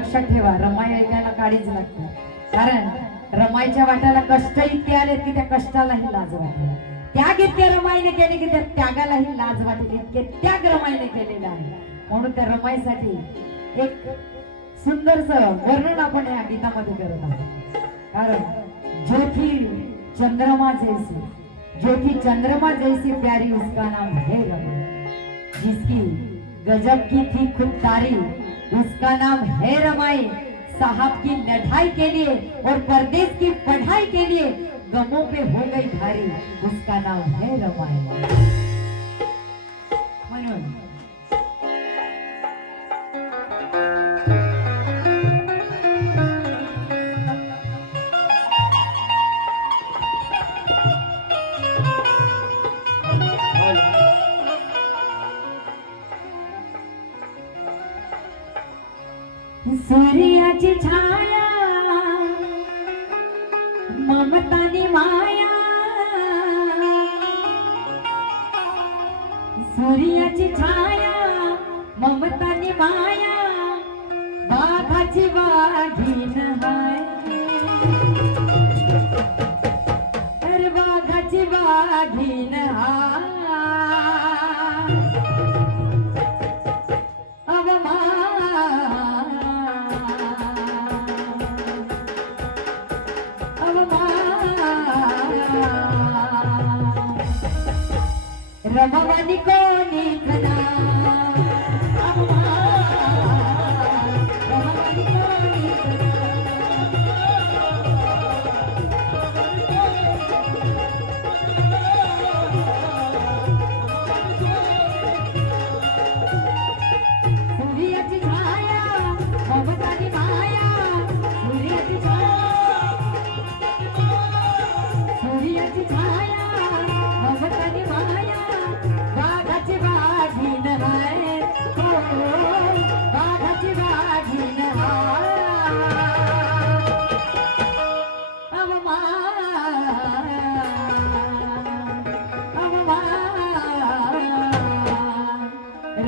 लक्षात ठेवा, रमाई ऐकायला काळीच लागते. कारण रमाईच्या वाट्याला कष्ट इतके आले की त्या कष्टालाही लाज वाटेल. त्याग इतके रमाईने केले की त्या त्यागालाही लाज वाटेल. इतके त्याग रमाईने केलेले आहे. म्हणून त्या रमाईसाठी एक सुंदरस वर्णन आपण या गीतामध्ये करत आहोत. कारण ज्योति चंद्रमा जैसी, ज्योति चंद्रमा जैसी प्यारी उसका नाम है रमाई. जिसकी गजब की थी खुददारी उसका नाम है रमाई. साहब की लड़ाई के लिए और परदेश की पढ़ाई के लिए गमों पे हो गई भारी उसका नाम है रमाई. म्हणून सूर्याची छाया ममतानी माया, सूर्याची छाया ममतानी माया, बाघाची वाघीन हाय. अरे बाघाची वाघीन हाय. रमावानी कोणी खना, रमावानी कोणी सूर्याची छाया ममतानी माया, सूर्याची छाया, सूर्याची छाया ममतानी माया, बाघाची वाघीन हाय. बाघाची वाघीन हाय.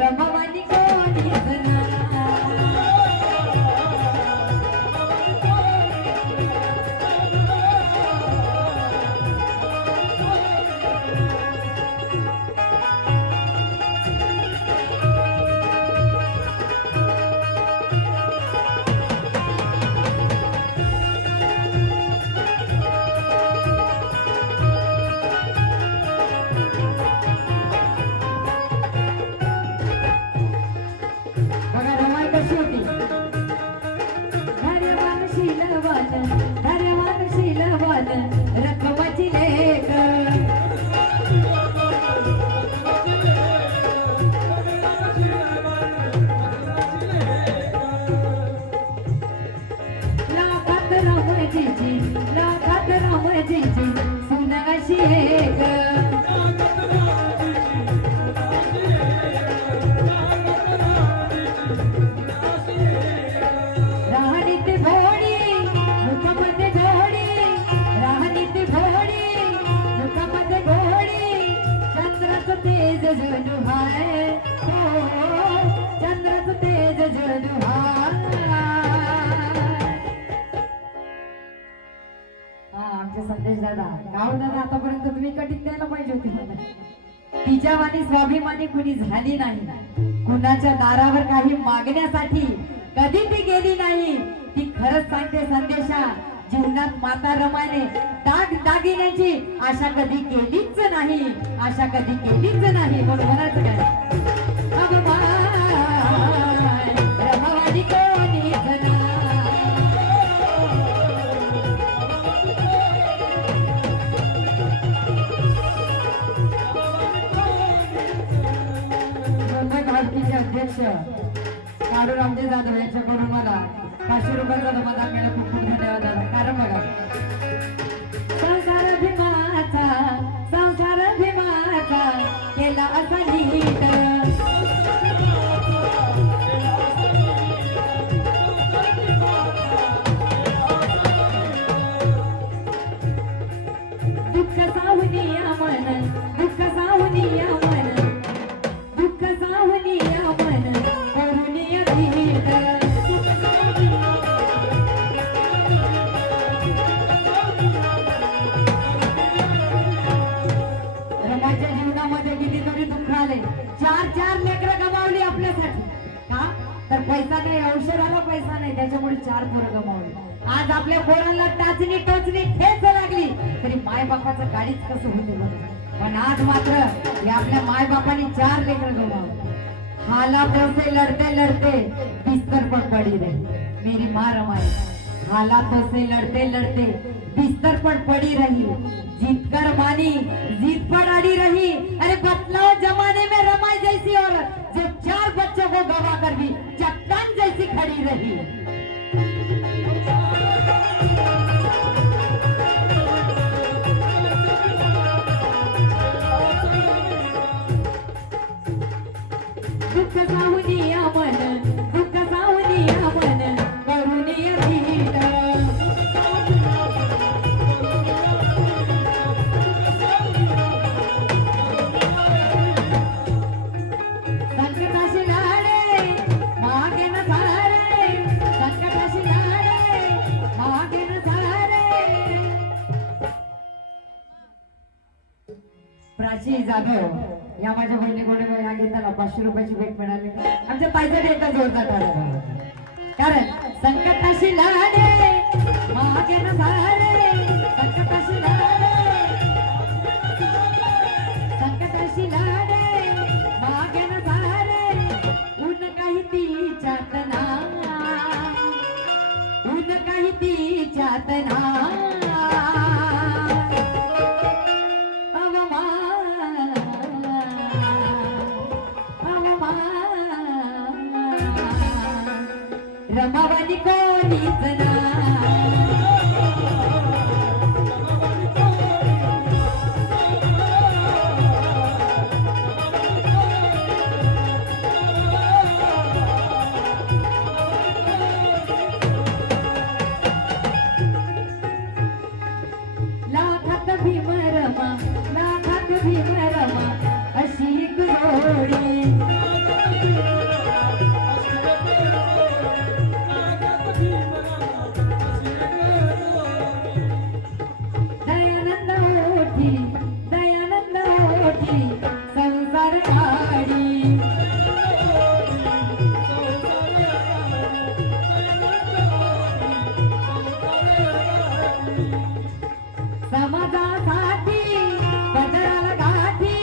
रमावानी कोणी खना. रखवाची लेक लाखात रामजीची, लाखात रामजीची सुन अशी एक. राहणी ती भोळी मुखामध्ये घोडी, राहणी ती भोळी मुखामध्ये घोडी, चंद्राचं तेज जणू हाय. चंद्राचं तेज जणू हाय. आमचे संदेश दादा, गाव दादा, आतापर्यंत तुम्ही कटिंग द्यायला पाहिजे होती मला. तिच्यावानी स्वाभिमानी कुणी झाली नाही, कुणाच्या दारावर काही मागण्यासाठी कधी ती गेली नाही. ती खरंच सांगते संदेशा, जीवनात माता रमाईने दाग दागिन्याची आशा कधी केलीच नाही, आशा कधी केलीच नाही. म्हणून म्हणायचं काय, रमावानी कोणी खना. भारतीचे अध्यक्ष काळू रामजी जाधव यांच्याकडून मला 500 रुपयाचा जमा मिळाला. खूप खूप धन्यवाद दादा. कारण बघा, संसार भीमाचा, संसार भीमाचा केला असा नीट. दुःख साहुनिया मन, दुःख साहुनिया मन, दुःख साहुनिया मन करुनिया भीट. 4 पोरं गमावली. आज आपल्या पोरांना टाचणी टोचणी ठेच लागली तरी माय बापाचं गाडीच कसं होते बघ. पण आज मात्र या आपल्या माय बापांनी 4 लेकरं गमावली. हालातों से लड़ते लड़ते बिस्तर पर पड़ी रही मेरी माँ रमाई. हालातों से लड़ते लड़ते बिस्तर पर पड़ी रही, जीत कर मानी जीत पर अड़ी रही. अरे बतलाओ जमाने में रमाई जैसी औरत जो 4 बच्चों को गवा कर भी चट्टान जैसी खड़ी रही. दुःख सावनिया मन दुःख सावनिया मन करुणिया भीत. संकटाशी लढे मागे न सारे, संकटाशी लढे मागे न सारे. प्राची जाधव या माझ्या बहिणीकडे या गीताला 500 रुपयाची भेट मिळाली. आमच्या ताईसाठी एकदा जोरदार टाळ्या. कारण संकटाशी लढे मागे न सारे, संकटाशी लढे, संकटाशी लढे मागे न सारे. ऊन काही तिच्यात ना, ऊन काही तिच्यात ना. रमावाली कोणीच ना. लाखात भीम रमा, लाखात भीम रमा अशी एक जोडी. दयानंद ओठी, दयानंद ओठी संसार काढी. समाजासाठी पदराला गाठी,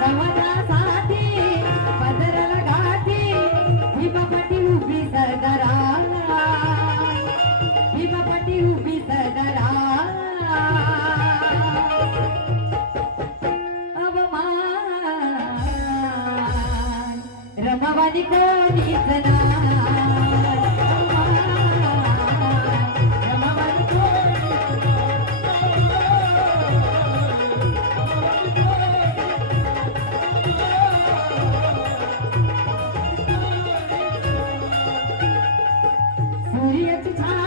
समाजासाठी पदराला गाठी. भीमापटी उभी सरदारा, भीमापटी उभी सरदारा. रमावाली कोणीच ना, रमावाली कोणीच. सूर्याची छाया